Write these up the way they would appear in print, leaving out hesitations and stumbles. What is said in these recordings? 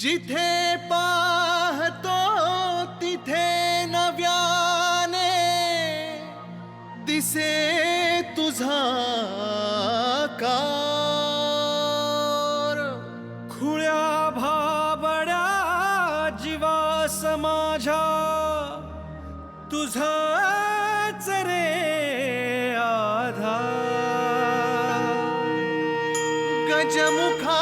जिथे पाहतो तिथे नव्याने दिसे तुझा कार. खुळ्या भाबड्या जीवास माझ्या तुझाच रे आधार. गजमुखा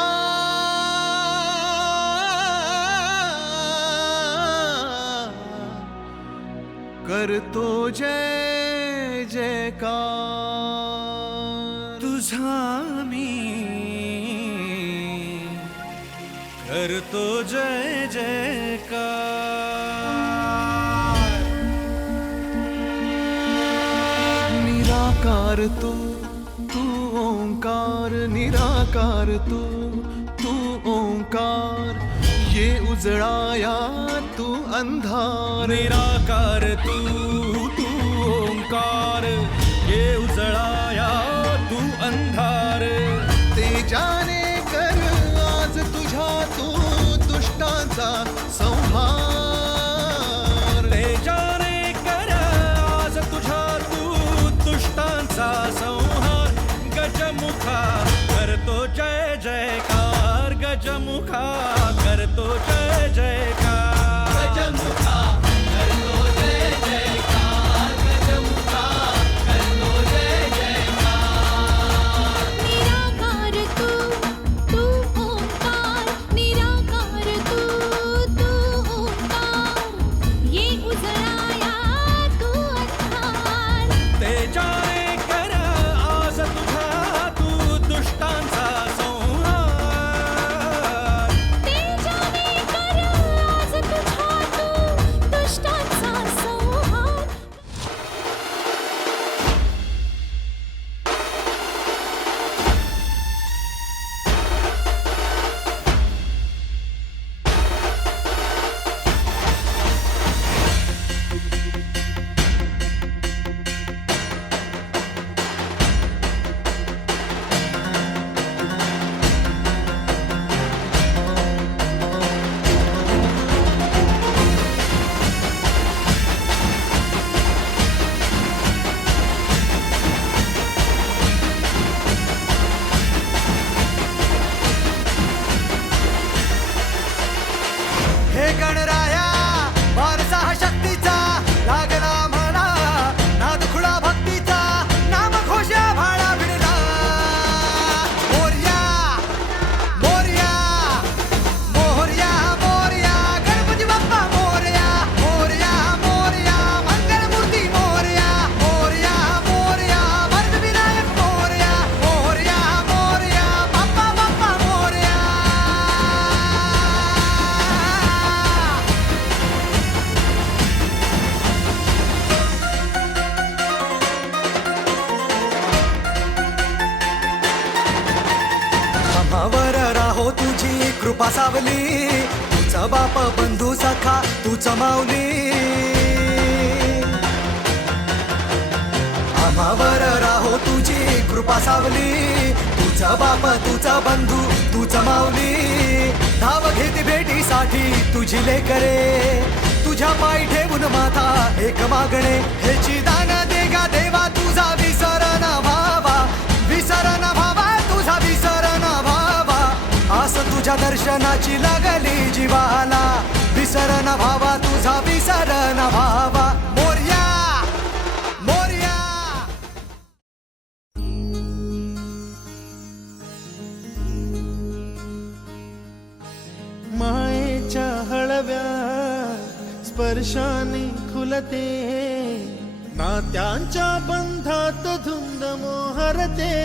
करतो जय जयकार. तुझा मी करतो जय जयकार. निराकार तू ओंकार. निराकार तू ओंकार. ये उजळाया तू अंधार. निराकार तू ओंकार. ये उजळाया तू अंधार. तेजाने कर आज तुझ्या तू दुष्टांचा संहार. तेजाने कर आज तुझ्या तू दुष्टांचा संहार. गजमुखा करतो जय जयकार. गजमुखा करतो जय जयकार. गजमुखा करतो जय जयकार. गजमुखा करतो जय जयकार. निराकार तू ओंकार. निराकार तू ओंकार. ये उजळाया तू अंधार. तेजाने कर आज तुझा तू दुष्टांचा संहार. तेजाने कर आज तुझ्या तू दुष्टांचा संहार. हे गणराया वारसा हा शक्तीचा लागला म्हणा. नाद खुळा भक्तीचा नाम घोषा भाळा भिडला. मोरया मोरया मोरया मोरया गणपती बाप्पा मोरया. मोरया मोरया मंगलमूर्ती मोरया. मोरया मोरया वरदविनायक मोरया. मोरया मोरया बाप्पा बाप्पा मोरया. आम्हावर राहो तुझी कृपा सावली. तुझा बाप बंधू सखा तूच माऊली. आम्हावर राहो तुझी कृपा सावली. तुझा बाप तुझा बंधू तूच माऊली. धाव घेती भेटीसाठी तुझी लेकरे. तुझ्या पायी ठेवून माथा एक मागणे. हेची दान देगा देवा तुझा विसर न भावा. विसर न भावा तुझा विसर न भावा. आस तुझ्या दर्शनाची लागली जीवाला. विसर न भावा तुझा विसर न भावा. मोरया मोरया. मायेच्या हळव्या स्पर्शाने खुलते. नात्यांच्या बंधात धुंद मोहरते.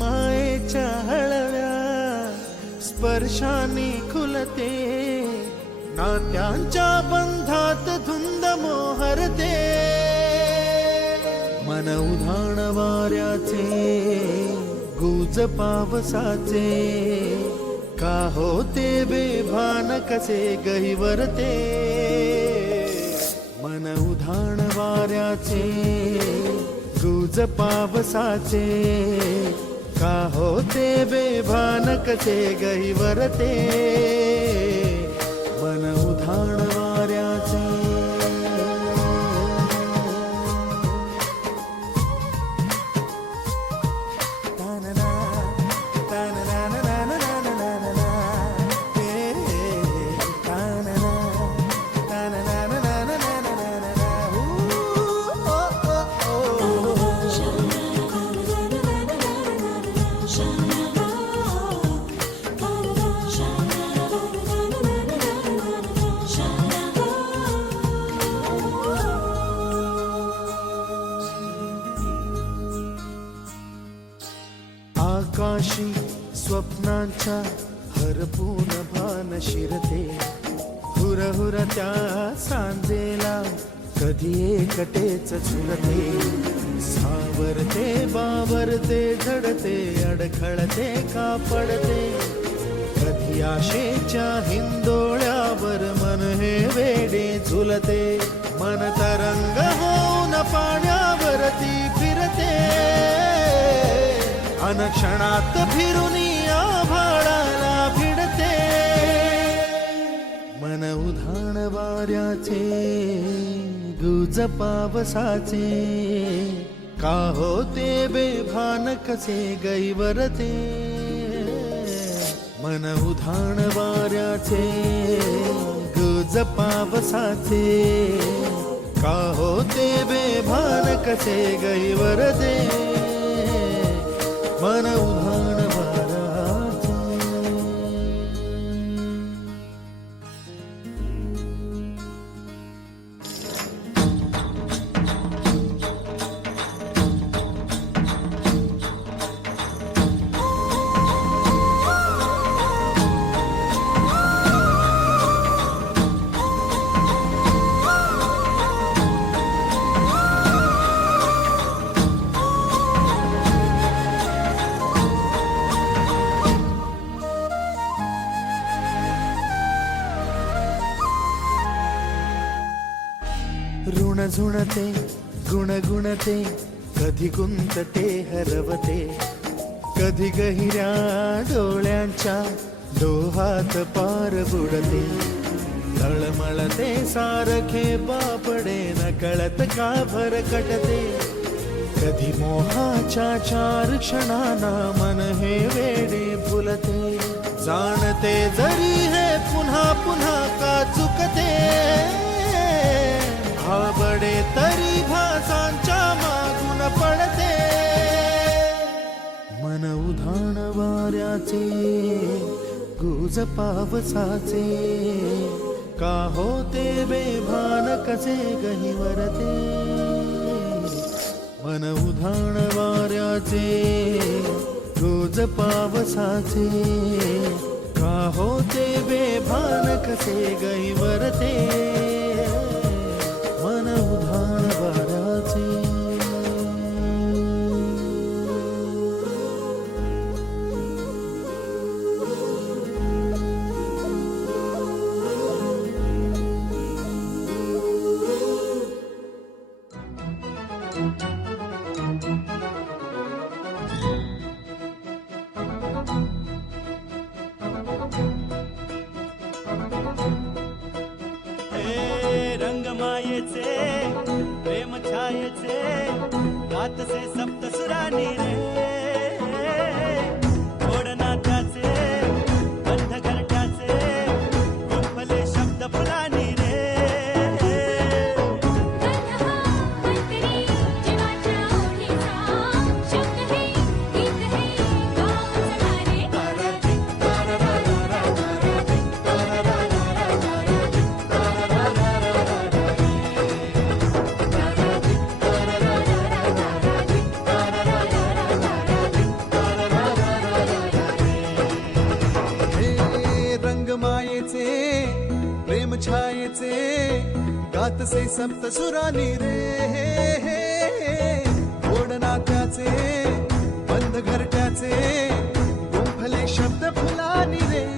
मायेच्या हळव्या स्पर्शाने खुलते. नात्यांच्या बंधात धुंद मोहरते. मन उधाण वाऱ्याचे गुज पावसाचे. का होते बेभान कसे गहिवरते. मन उधाण वाऱ्याचे गुज पावसाचे. का होते बेभान कसे गहिवरते मन उधाण वाऱ्याचे तानना, ताननाननाननाननानना. हे, तानना, ताननाननाननानना. ओ, ओ, ओ. आकाशी स्वप्नांच्या हरपून भान शिरते हुरहुर त्या सांजेला कधी एकटेच झुलते सावरते बावरते झडते अडखळते का पडते कधी आशेच्या हिंदोळ्यावर मन हे वेडे झुलते मन तरंग होऊन पाण्यावरती फिरते अनक्षणात फिरून आभाळाला भिडते मन उधाण वाऱ्याचे गुज पावसाचे का होते बेभान कसे गैवरते मन उधाण वाऱ्याचे गुज पावसाचे का होते बेभान कसे गैवरते मन उधाण वाऱ्याचे ऋण झुणते गुणगुणते कधी गुंतते हरवते कधी गहिऱ्या डोळ्यांच्या डोहात पार बुडते तळमळते सारखे बापडे नकळत का भरकटते कधी मोहाच्या चार क्षणांना मन हे वेडे फुलते जाणते जरी हे पुन्हा पुन्हा का चुकते बडे तरी भासांच्या मागून पडते मन उधाण वाऱ्याचे गुज पावसाचे का होते बेभान कसे गहिवरते मन उधाण वाऱ्याचे गुज पावसाचे का होते बेभान कसे गहिवरते मन उधाण वाऱ्याचे रंगमायेचे प्रेम छायेचे गातसे सप्तसुरानी रे गोड नात्याचे बंध घरट्याचे गुंफले शब्द फुलानी रे प्रेम छायेचे गातसे सप्त सुरानी रे गोड नात्याचे बंद घरट्याचे गुंफले शब्द फुलानी रे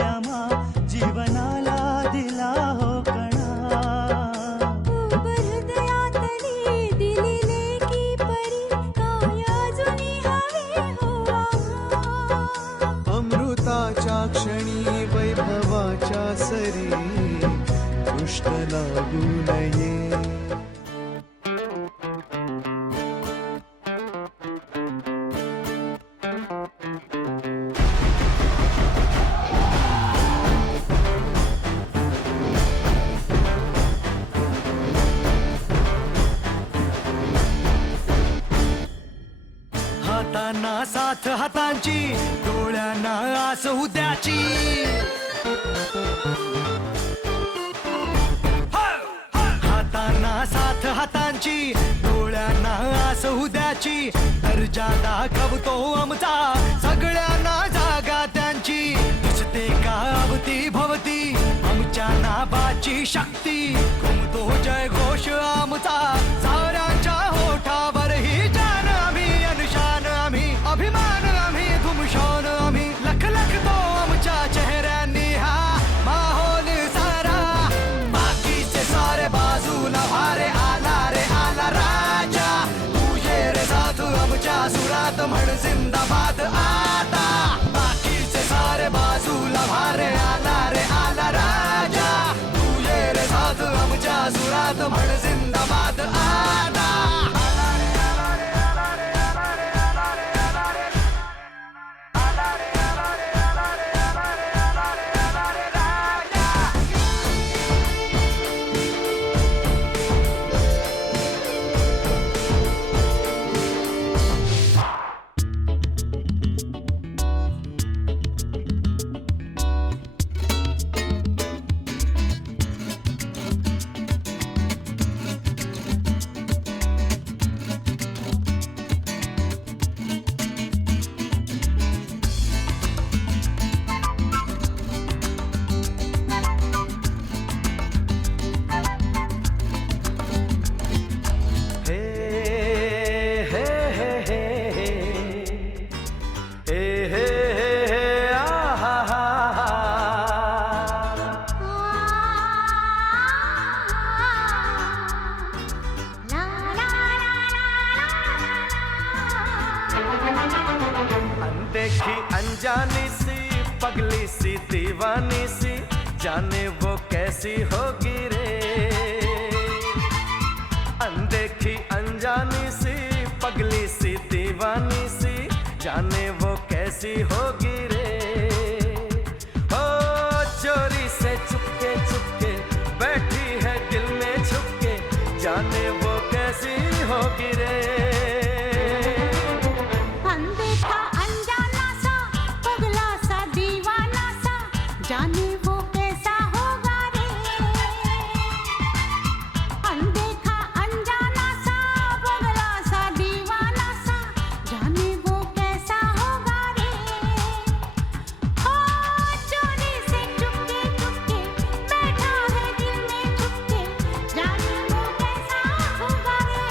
आम्हा जीवनाला दिला हो कणा. हृदयातली दिलेले की परी काय अजूनही हवे हो आम्हा. अमृताच्या क्षणी वैभवाच्या सरी दृष्ट लागू नये. हातांना साथ हातांची, डोळ्यांना आस उद्याची. हातांना साथ हातांची, डोळ्यांना आस उद्याची. दर्जा दाखवतो आमचा सगळ्यांना जागा त्यांची. दिसते का अवती भवती आमच्या नावाची शक्ती. घुमतो जय घोष आमचा साऱ्यांच्या होठावर. ही जान आम्ही अनुशान आम्ही अभिमान आम्ही घुमशान आम्ही. लख लख तो आमच्या चेहऱ्यांनी हा माहोल सारा. बाकीचे सारे बाजूला भारे आला रे आला राजा. तुझे रे साथ आमच्या सुरात म्हण जिंदाबाद आता. बाकीचे सारे बाजूला भारे आला रे आला राजा. तुझे रे साथ आमच्या सुरात म्हण जिंदाबाद आता. अनदेखी अनजानी सी पगली सी दीवानी सी जाने वो कैसी होगी रे. अनदेखी अनजानी सी पगली सी दीवानी सी जाने वो कैसी होगी रे. ओ चोरी से चुपके चुपके बैठी है दिल में छुपके जाने वो कैसी होगी रे. अनदेखा अनजाना सा पगला सा दीवाना सा जाने वो कैसा होगा रे. अनदेखा अनजाना सा पगला सा दीवाना सा जाने वो कैसा होगा रे. ओ चोरी से चुपके चुपके बैठा है दिल में छुपके जाने वो कैसा होगा रे.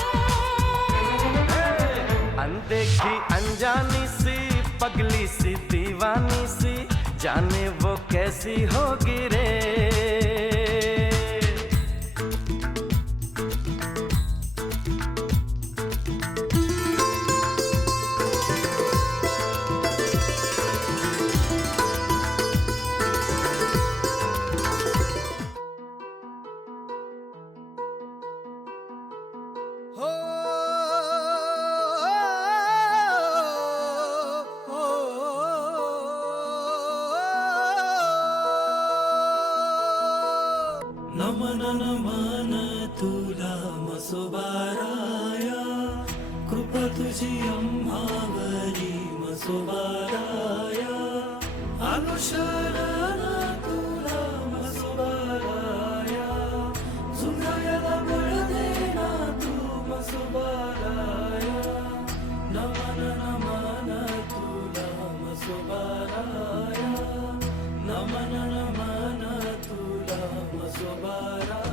अनदेखी अनजानी सी पगली सी दीवानी सी जाने वो कैसी होगी रे. हो नमन नमन तुला मसोबाराया. कृपा तुझी आम्हावरी मसोबाराया. अनुशरण तुला मसोबाराया. सुंदराला बळ देना तू मसोबाराया. नमन नमन तुला मसोबाराया. नमन नमन तुला मसोबाराया.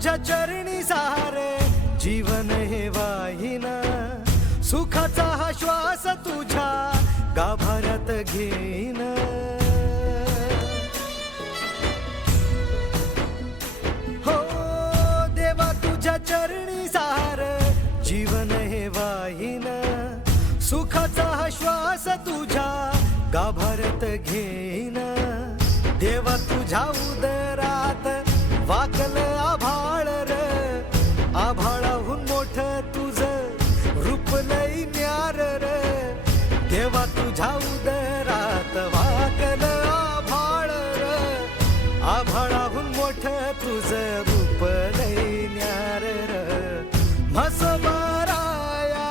तुझ्या चरणी सारे जीवन हे वाहिन सुखाचा हा श्वास तुझ्या गाभाऱ्यात घेईन हो देवा तुझ्या चरणी सार जीवन हे वाहिन सुखाचा हा श्वास तुझ्या गाभाऱ्यात घेईन देवा तुझ्या उदरात वाकल आभाळ र आभाळाहून मोठ तुझं रूप लई न्यार र देवा तुझ्या उदरात वाकल आभाळ र आभाळाहून मोठ तुझं रूप लई न्यार र म्हसोबाराया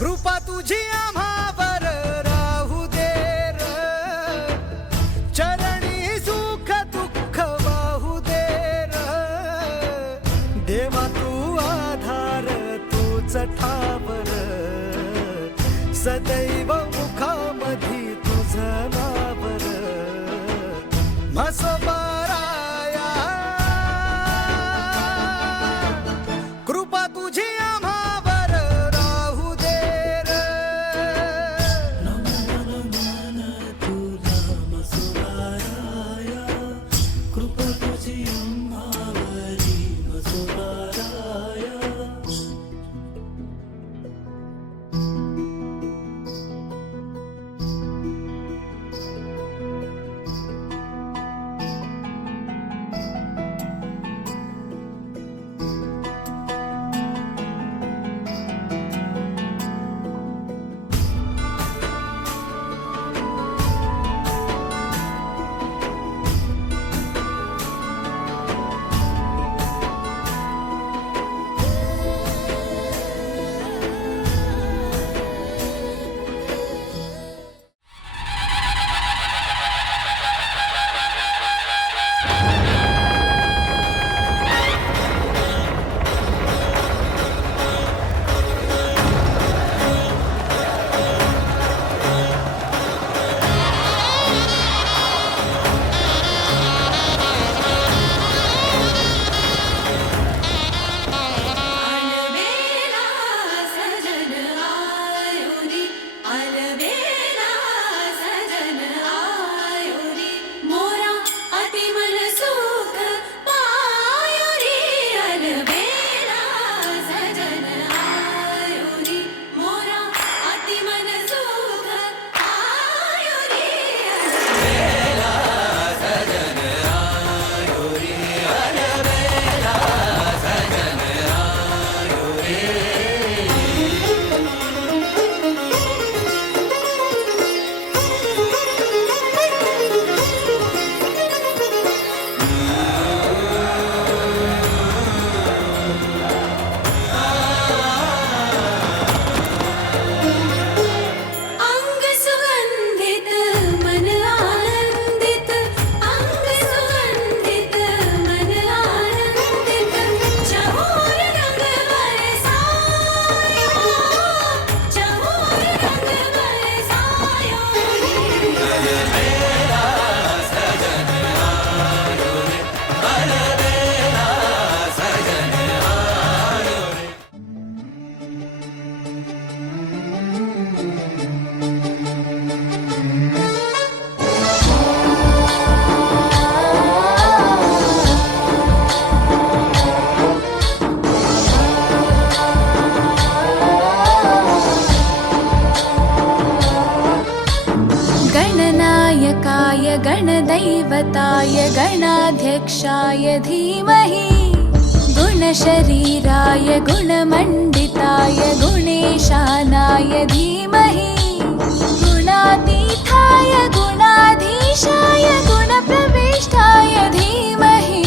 कृपा तुझी आम्हावर राहू दे र चरणी सुख दुःख वाहू दे र देवा तू आधार तूच ठावर सदैव मुखामधी तुझं नावर म्हसोबाराया कृपा तुझी आम्हावर राहू दे र तुला मसुबाराया कृपा तुझी आम्हावरी मसुबाराया अलवेला सजन आयो रे अलवेला सजन आयो रे मोरा अति मन सुख पायो रे अलवेला सजन आयो रे मोरा अति मन सुख पायो रे अंग सुगंधित मन आनंदित अंग सुगंधित मन आनंदित चहूर रंग बरसायो चहूर रंग बरसायो गणनायकाय गणदैवताय गणाध्यक्षाय धीमहि गुणशरीराय गुणमण्डिताय गुणेशानाय धीमहि गुणातीताय गुणाधीशाय गुणप्रविष्टाय धीमहि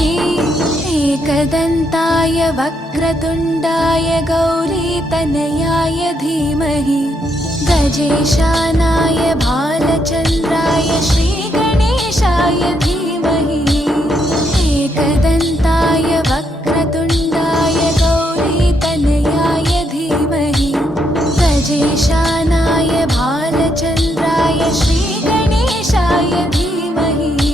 एकदन्ताय वक्रतुण्डाय गौरीतनयाय धीमहि गजेशानाय भालचन्द्राय श्रीगणेशाय धीमहि एकदन्ताय वक्रतुण्डाय गौरीतनयाय धीमहि गजेशानाय भालचन्द्राय श्रीगणेशाय धीमहि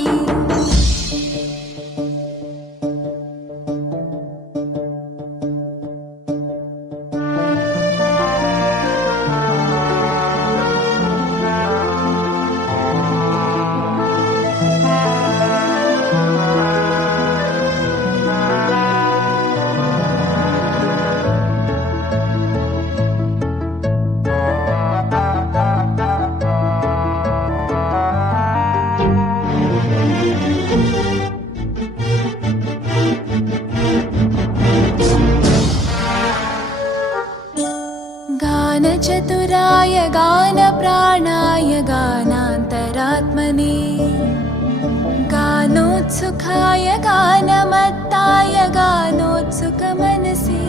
सुखाय गानमत्ताय गानोत्सुकमनसे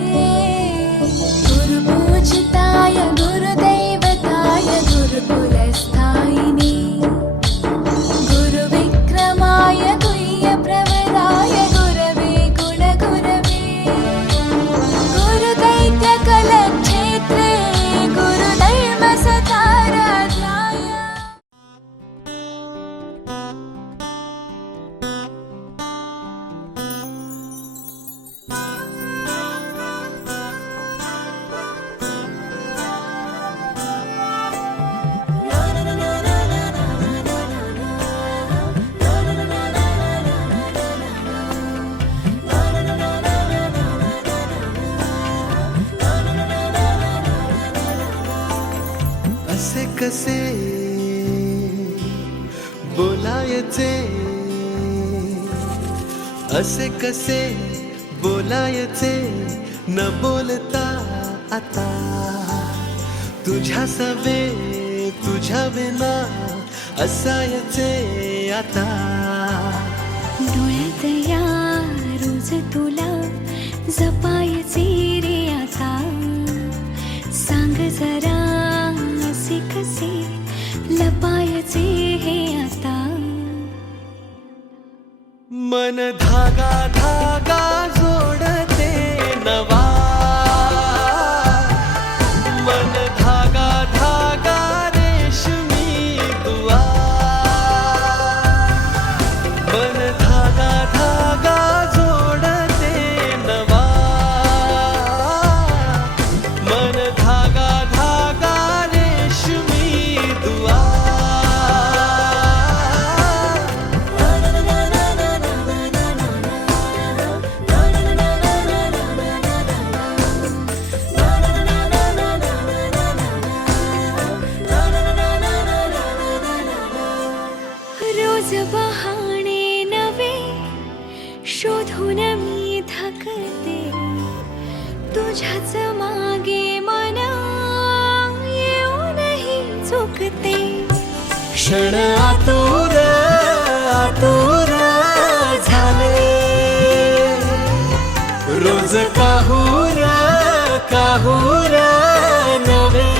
गुरुपूजिताय गुरुदैवताय गुरुकुलस्थायिने गुरुविक्रमाय गुह्यप्रवराय गुरवे गुणगुरवे गुरुदैत्यकलक्षेत्रे गुरुधर्मसताराध्याय असे कसे बोलायचे, असे कसे बोलायचे न बोलता आता तुझ्या सवे तुझ्या विना असायचे आता डोळ्यात या रोज तुला जपायचे रे आता सांग जरा असे कसे लपायचे हे आता मन धागा धागा जोडते नवा मन धागा धागा रेशमी दुआ मन धागा धागा जोडते नवा मन धागा धागा रेशमी दुआ रोज बहाणे नवे शोधून मी थकते तुझ्याच मागे मन येऊनही चुकते क्षण आतुर आतुर झाले रोज काहूर काहूर नवे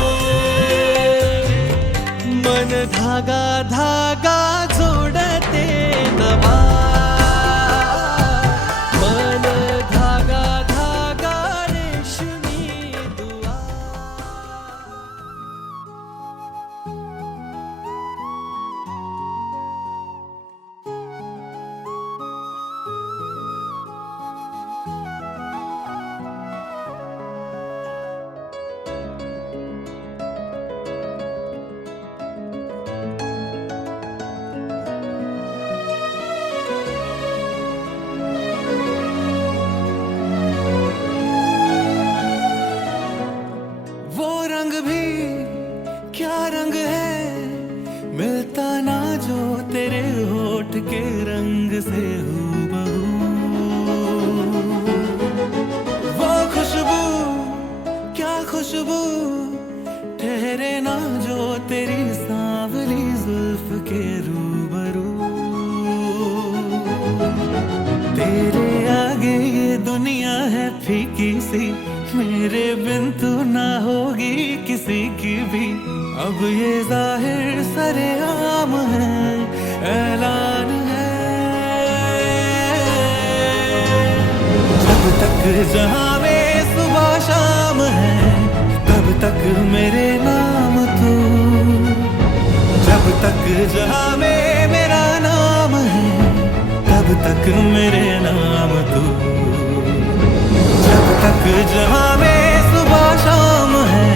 मन धागा धागा जोडते नवा मन धागा धागा रेशमी दुआ वो रंग भी क्या रंग है मिलता ना जो तेरे होठ के रंग से हूबहू वो खुशबू क्या खुशबू ठहरे ना जो तेरी सांवली जुल्फ के रूबरू तेरे आगे ये दुनिया है फीकी सी मेरे बिन तू ना होगी किसी की भी अब ये जाहिर सरेआम है ऐलान है जब तक जहां में सुबह शाम है तब तक मेरे नाम तू जब तक जहां में मेरा नाम है तब तक मेरे नाम तू जब तक जहां में सुबह शाम है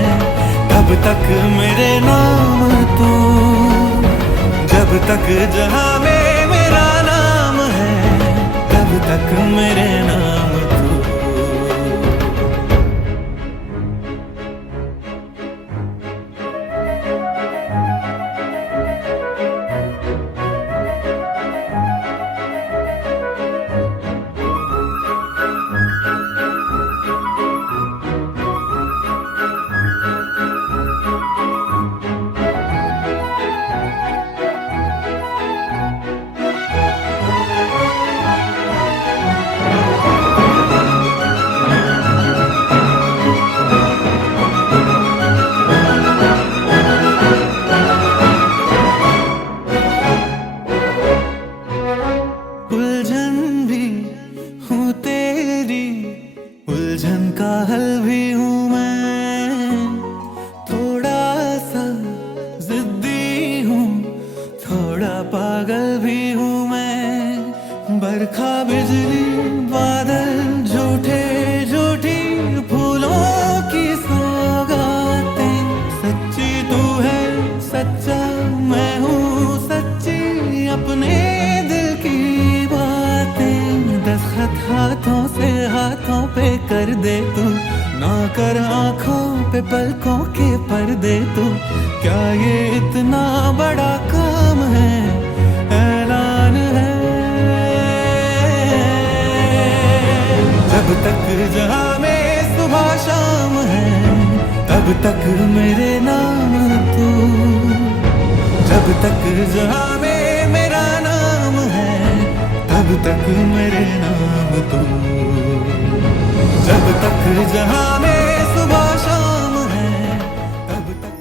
तब तक मेरे नाम तू जब तक जहां में मेरा नाम है तब तक मेरे नाम तू काहल भी हूँ मैं, थोड़ा सा जिद्दी हूँ, थोड़ा पागल भी हूँ मैं। बरखा बिजली बादल झूठे झूठी फूलों की सौगातें, सच्ची तू है सच्चा मैं हूँ सच्ची, अपने दिल की बातें। दस्तखत हाथों से हाथों पे कर दे तू, ना कर आंखों पे पलकों के पर्दे तू। क्या ये इतना बड़ा काम है, ऐलान है। जब तक जहां में सुबह शाम है, तब तक मेरे नाम तू। जब तक जहां में मेरा नाम है, तब तक मेरे नाम तू। जब तक जहां में सुबह शाम है, तब तक।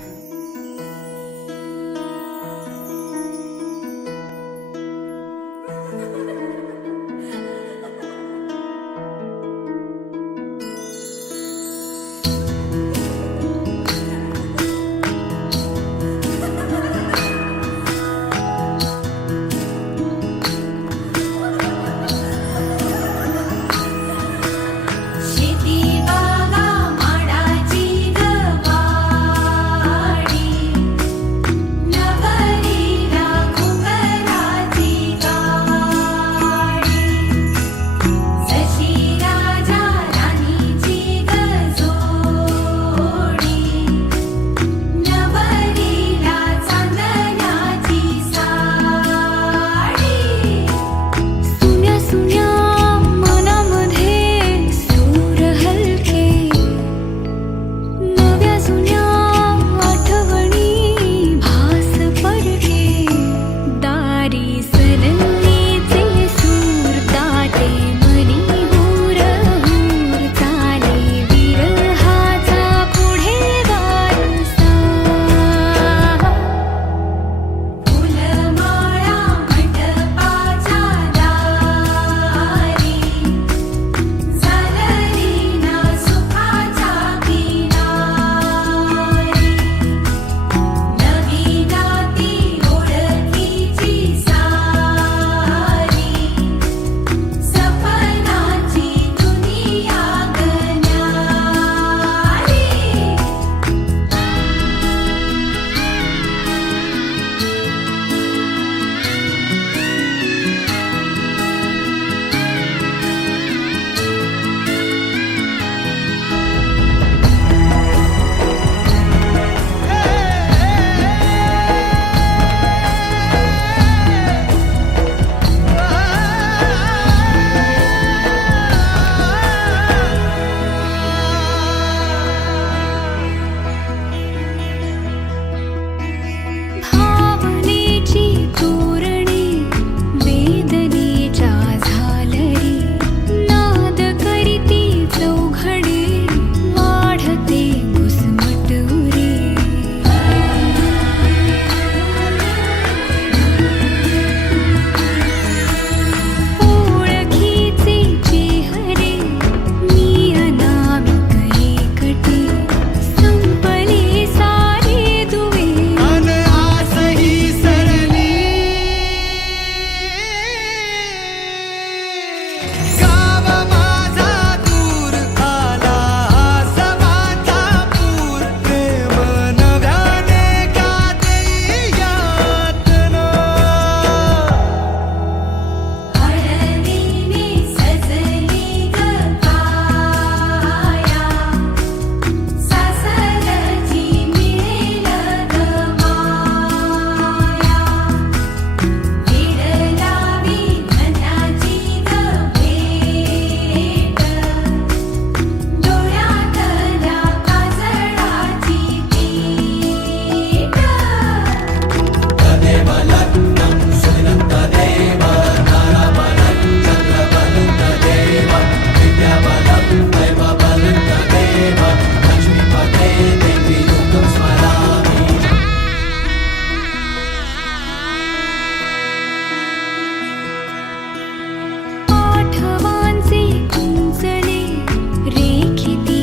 शेती बागा माडाची गवाडी, नवरीला घुंगराची गाडी, जशी राजा राणीची गजोडी, नवरीला चांदण्याची साडी. सुन्या सुन्या मनामध्ये सूर हलके, नव्या जुन्या आठवणी भास पडके. दारी सरंगीचे सूर दाटे मनी हूर हूर, चाले विरहाचा पुढे वारसा. फुलमाळा मंडपाच्या दारी, झालरी ना सुखाच्या किनारी, नवी नाती ओळखीची सारी, सपनाची दुनिया गण्यारी. भावनेची तोरणे वेदनेच्या झालरी, नाद करीती चौघडे वाढते घुसमट उरे. ओळखीचे चेहरे मी अनामिक एकटे, संपले सारे दुवे. अन आस ही सरली, गाव माझा दूर आला समाचा पूर. प्रेम नव्याने का देई यातना, हळदीने सजली ग काया, सासरची मिळेल ग माया. वेड लावी धनाची ग भेट, डोळ्यातल्या काजळाची पीठ. आठवांचे कुंचले रेखिती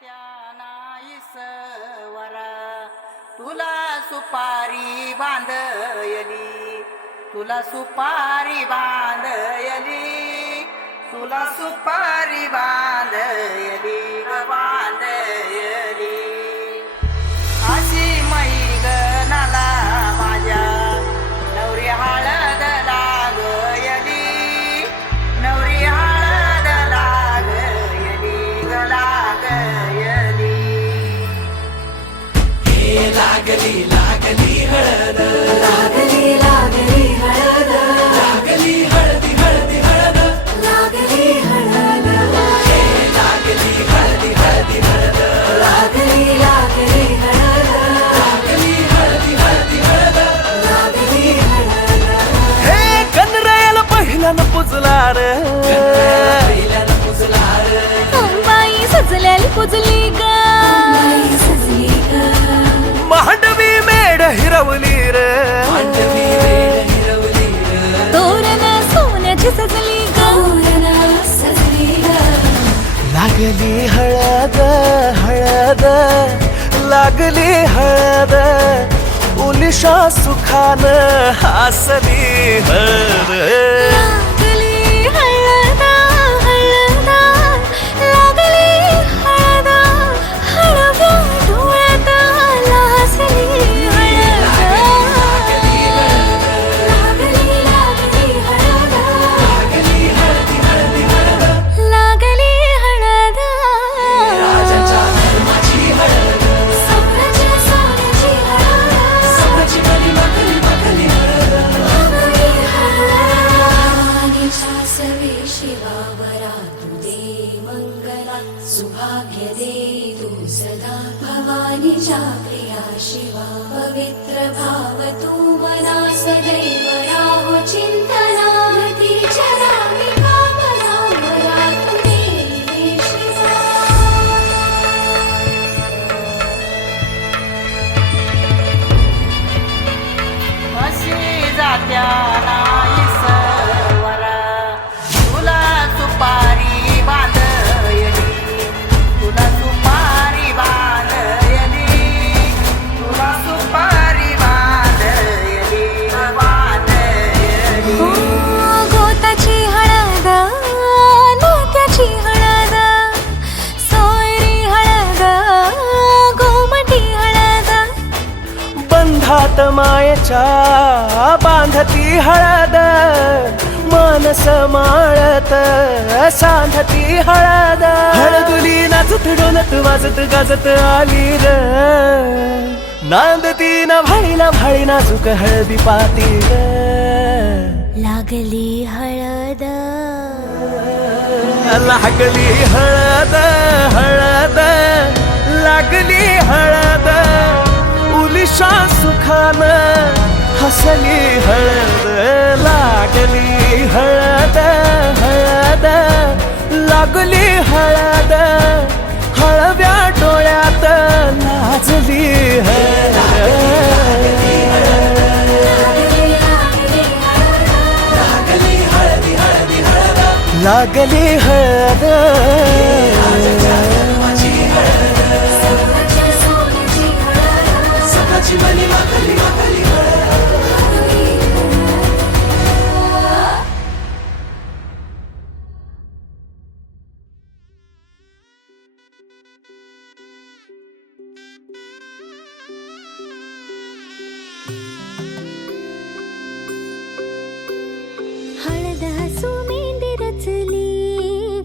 जात्या नाईसवरा तुला सुपारी बांधयली तुला सुपारी बांधयली तुला सुपारी बांधयली ग बांधयली अशी मैगनाला माझ्या नवरी हळद लागयली नवरी हळद लागयली ग लागयली लागली लागली हळद लागली लागली हळद लागली हळदी हळदी हळद लागली हळद लागली हळदी हळदी हळद लागली लागली हळद लागली हळदी हळदी हळद लागली हळद हे कनरायाला पहिल्यानं पुजला रे पहिल्यानं पुजला रे बाई सजल्याली पुजली ग सजली ग मांडवी मेढ हिरवली रे मांडवी वेळ हिरवली ग तोरण सोन्याची सजली ग तोरणं सजली ग लागली हळद हळद लागली हळद उलिशा सुखान हसली हळद लागली हळद हळद लागली हळद हळव्या डोळ्यात लाजली हळद लागली लागली हळद लागली हळदी हळदी हळद लागली हळद राजाच्या धर्माची हळद सोन्याची सोन्याची हळद सोन्याची मली मखली मखली हळद लागली हळद सासवे शिवावरा तू दे मंगला सुभाग्य दे तू सदा भवानीच्या प्रिया शिवा पवित्र भाव तू मना सदैव राहो चिंतना तिच्या रामी कामना मला तू दे शिवा अशी जात्या नाईसवरा तुला सुपारी बांधयली तुला सुपारी बांधयली तुला सुपारी बांधयली बांधयली गोताची हळद नात्याची हळद सोयरी हळद गोमटी हळद बंधात मायेच्या बांधती हळद मानस माळत सांधती हळद हळदुली नाचत डोलत वाजत गाजत आली र नांदती न भाळी नाजूक हळदी पाती ग लागली हळद लागली हळद हळद लागली हळद उलिशा सुखान हसली हळद लागली हळद हळद लागली हळद हळव्या डोळ्यात लाजली हळद लागली हळद स्वतःची मनी मखली मखली हळद हसू मेंढी रचली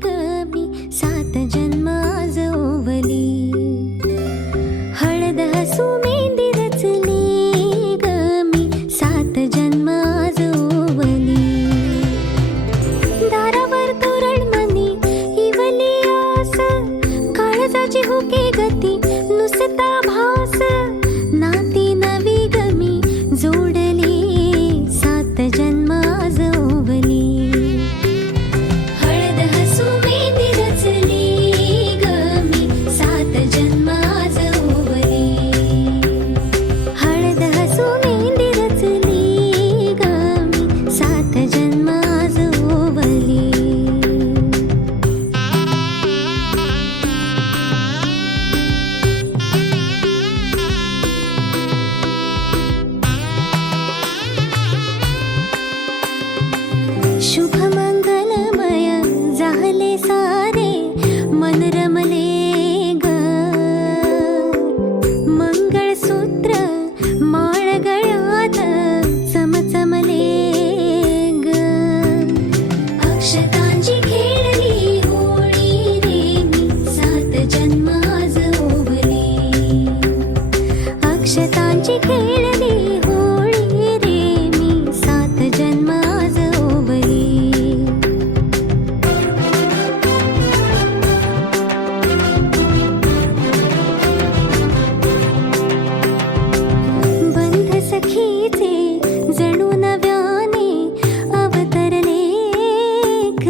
ग मी 7 जन्म आज ओवली हळद हसू मेंढी रचली सारे मन रमले ग मंगळसूत्र माळ गळ्यात चमचमले ग अक्षतांची खेळली होळी रे मी 7 जन्म आज ओवले अक्षतांची खेळली होळी रे मी 7 जन्म आज ओवले बंध सखीचे जणू नव्याने अवतरले ग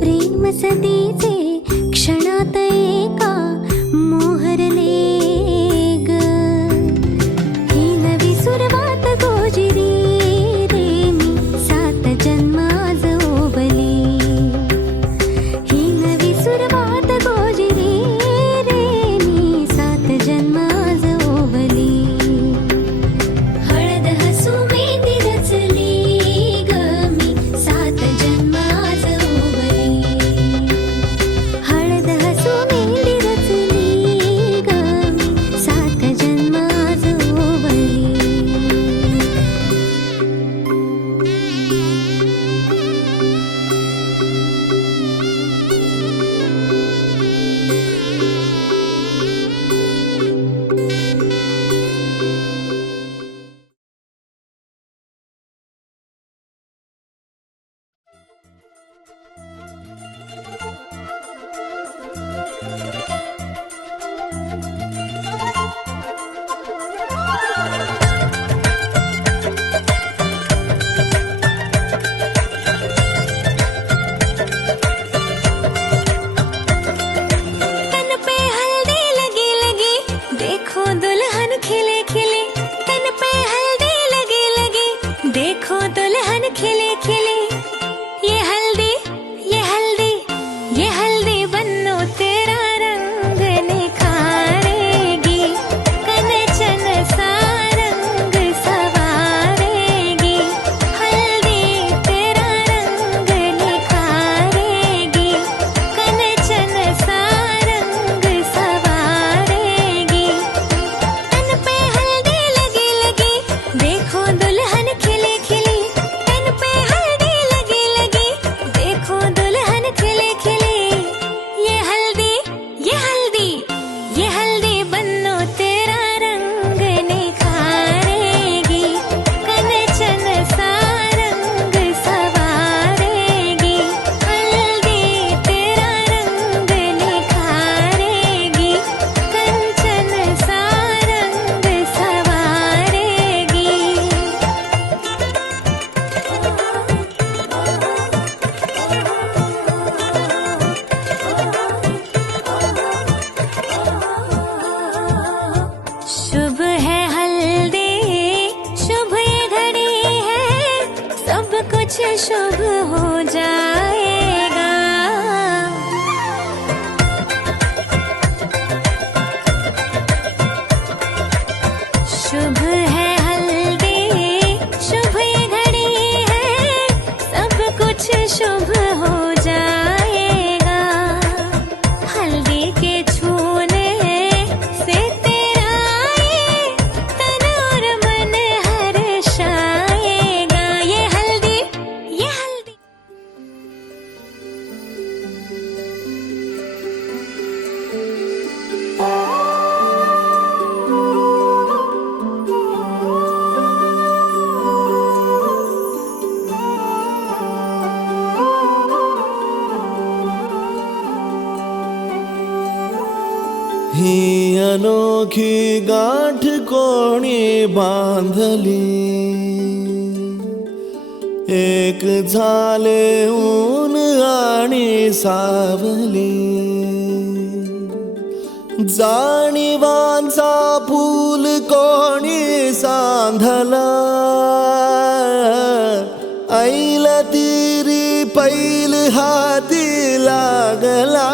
प्रेम सदीचे क्षणात एका मोहरले ग ही नवी सुरवात गोजिरी रे मी 7 जन्म आज ओवले ही नवी सुरवात गोजिरी रे मी 7 जन्म आज ओवले हळद हसू मेहंदी रचली ग मी 7 जन्म आज ओवले हळद हसू मेहंदी रचली ग मी 7 जन्म आज ओवले तन पे हल्दी लगी लगी देखो दुल्हन खिले खिले तन पे हल्दी लगी लगी देखो दुल्हन खिले खिले ये हल्दी ये हल्दी ये हल्दी बन्नो तेरा रंग निखारेगी कनचन सा रंग सवारेगी हल्दी तेरा रंग निखारेगी कनचन सा रंग सवारेगी तन पे हल्दी लगी लगी देखो दुल्हन खिले खिले तन पे हल्दी लगी लगी देखो दुल्हन खिले खिले ये हल्दी ये हल्दी ये हल्दी बन्नो तेरा रंग निखारेगी कनचन सा रंग सवारेगी हल्दी तेरा रंग निखारेगी कंचन सा रंग सवारेगी शुभ है हल्दी शुभ ये घड़ी है सब कुछ शुभ हो जाएगा शुभ है हल्दी शुभ ये घड़ी है सब कुछ शुभ हो जाएगा हल्दी के छूने से तेरा ये तन और मन हर्षाएगा ये हल्दी ये हल्दी ही अनोखी गाठ कोणी बांधली एक झाले ऊन आणि सावली जाणीवांचा फूल कोणी सांधला ऐल तिरी पैल हाती लागला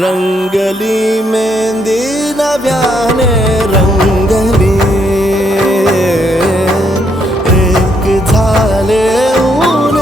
रंगली मेहंदी नव्याने रंगली एक झाले ऊन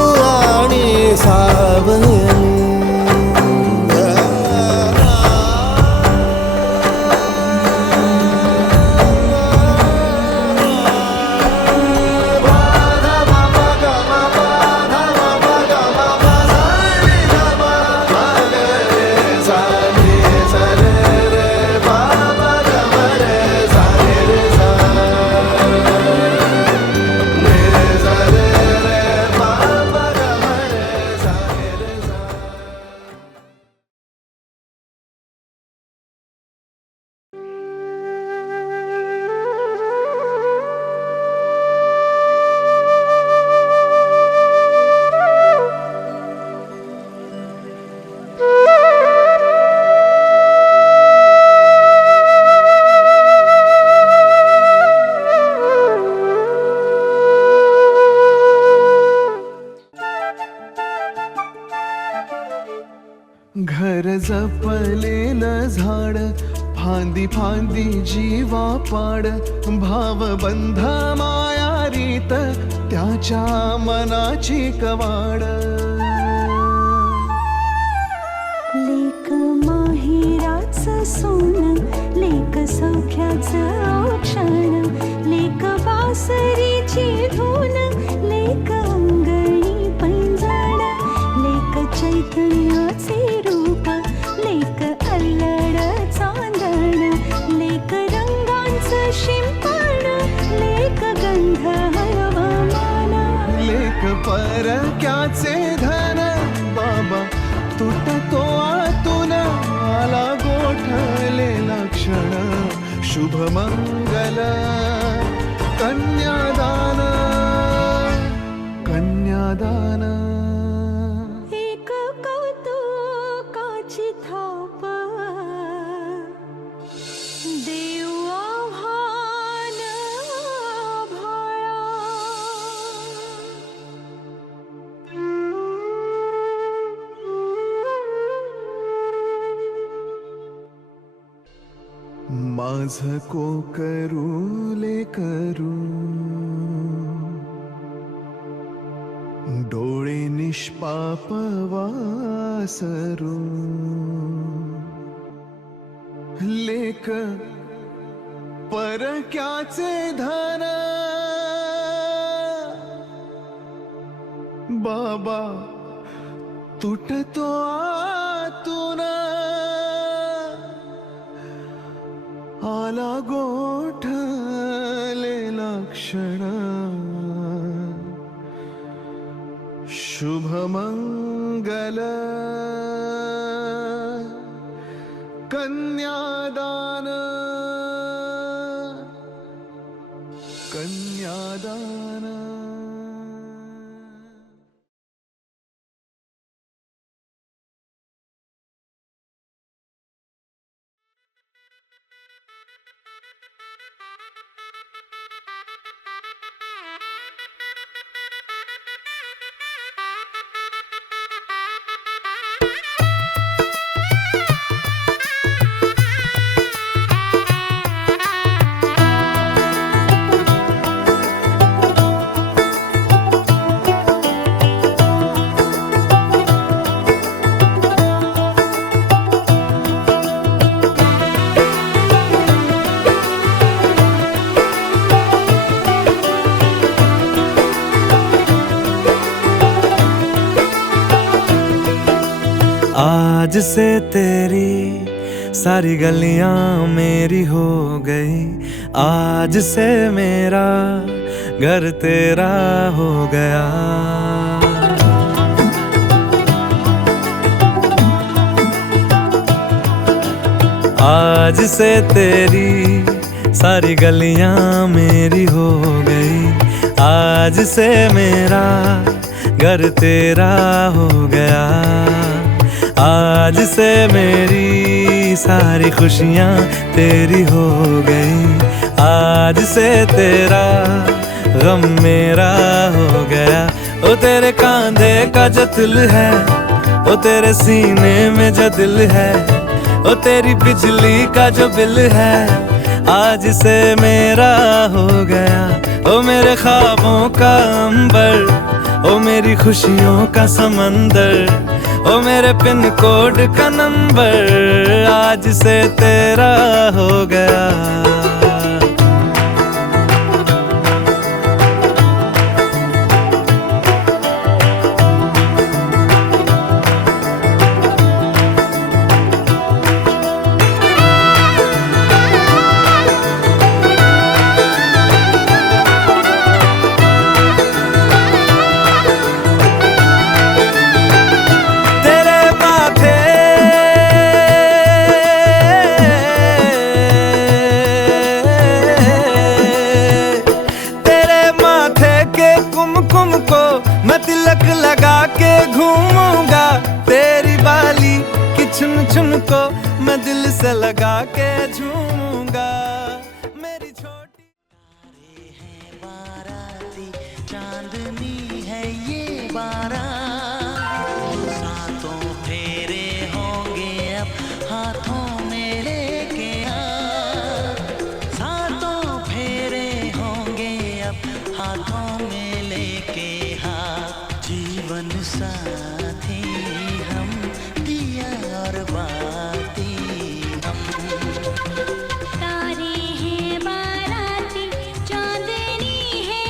घर जपलेलं झाड फांदी फांदी जीवा पाड भावबंध माया रीत त्याच्या मनाची कवाड लेक माहेराचं सोनं लेक सौख्याचं औक्षण लेक बासरीची धून लेक अंगणी पैंजण लेक चैतन्याचे रूप लेक अल्लड चांदण लेक रंगांचं शिंपण लेक गंध हवामान लेक परक्याचे धन बाबा तुटतो आतून आला गोठलेला क्षण शुभमंगल कन्यादान कन्यादान एक कौतुकाची थाप देव आव्हान आभाळा माझ कोकरू लेकरू डोळे निष्पाप वासरू लेक परक्याचे धन बाबा तुटतो आतून आला गोठलेला क्षण शुभमंगल कन्यादान कन्यादान आज से तेरी सारी गलियां मेरी हो गई आज से मेरा घर तेरा हो गया आज से तेरी सारी गलियां मेरी हो गई आज से मेरा घर तेरा हो गया आज से मेरी सारी खुशियाँ तेरी हो गई आज से तेरा गम मेरा हो गया ओ तेरे कांधे का जो दिल है ओ तेरे सीने में जो दिल है ओ तेरी बिजली का जो बिल है आज से मेरा हो गया ओ मेरे ख्वाबों का अंबर ओ मेरी खुशियों का समंदर ओ मेरे पिन कोड का नंबर आज से तेरा हो गया चुन चुन को मैं दिल से लगा के झूमूंगा मेरी छोटी तारे हैं बाराती चांदनी है ये बारात सातों फेरे हो जीवन साथी हम, दिया और बाती हम। तारे हैं बाराती, चांदनी है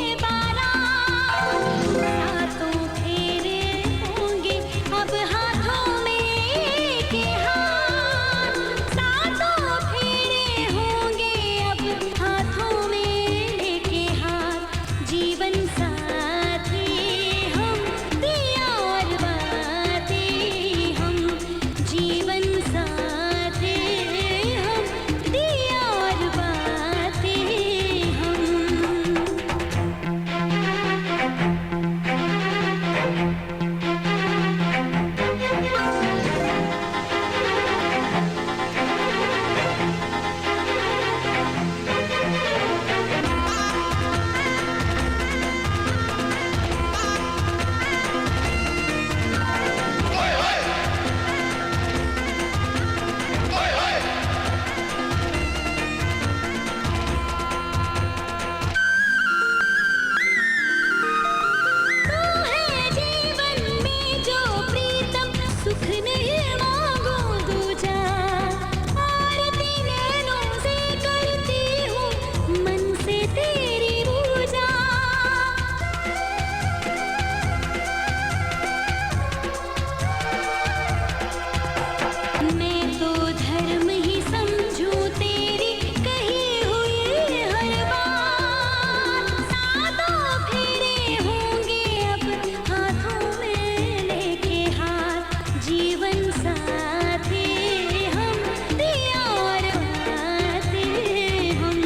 ये बारात, सातों फेरे होंगे अब हाथों में के हाथ, सातों फेरे होंगे अब हाथों में के हाथ। जीवन साथी हम, दिया और बाती हम, जीवन साथी हम, दिया और बाती हम। तू है जीवन में जो प्रीतम, सुख नहीं मांगू दूजा, आरती नैनों से करती हूँ मन से तेरी पूजा। मैं तो धर्म ही समझूं तेरी कही हुई हर बात, सातों फेरे होंगे अब हाथों में लेके हाथ। जीवन साथी हम, दिया और बाती हम।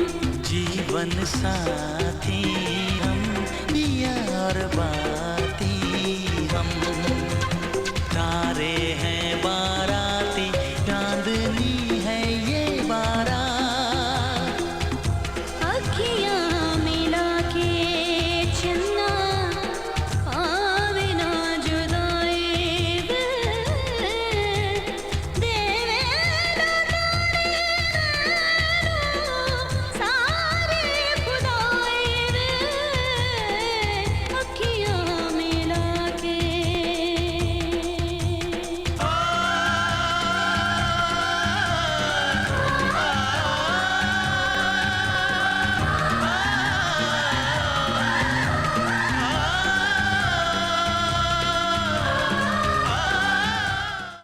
जीवन साथी